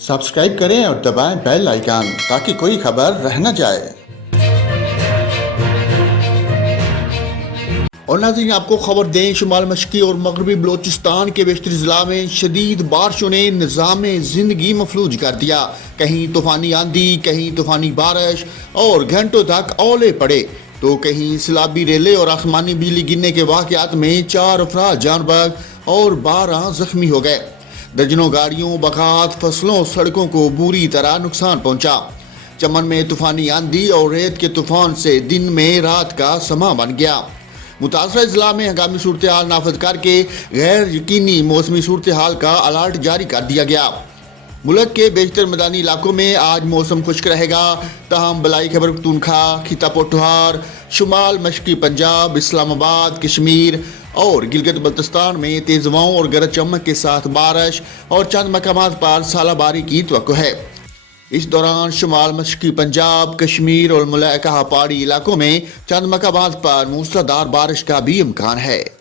Subscribe करें और दबाएं बेल आइकन ताकि कोई खबर रह न जाए। और नाज़रीन, आपको खबर दें, शुमाल मशरक़ी और मगरबी बलोचिस्तान के बेशतर ज़िला में शदीद बारिशों ने निज़ाम ज़िंदगी मफलूज कर दिया। कहीं तूफ़ानी आंधी, कहीं तूफ़ानी बारिश और घंटों तक ओले पड़े तो कहीं सैलाबी रेले और आसमानी बिजली गिरने के वाक़यात में 4 अफराद जान बहक और 12 जख्मी हो गए। दर्जनों गाड़ियों, बखात, फसलों और सड़कों को बुरी तरह नुकसान पहुंचा। चमन में तूफ़ानी आंधी और रेत के तूफान से दिन में रात का समा बन गया। मुतासरा जिला में हंगामी सूरत हाल नाफज करके गैर यकीनी मौसमी सूरत हाल का अलर्ट जारी कर दिया गया। मुल्क के बेशतर मैदानी इलाकों में आज मौसम खुश्क रहेगा, तहम बलाई खैबर पख्तूनख्वा, खिता पख्तूनख्वा, शुमाल मशरक़ी पंजाब, इस्लामाबाद, कश्मीर और गिलगित बल्तिस्तान में तेज़ हवाओं और गरज चमक के साथ बारिश और चंद मकामात पर सालाबारी की तवक्को है। इस दौरान शुमाल मशरक़ी पंजाब, कश्मीर और मलाइका पहाड़ी इलाकों में चंद मकामात पर मूसलाधार बारिश का भी इम्कान है।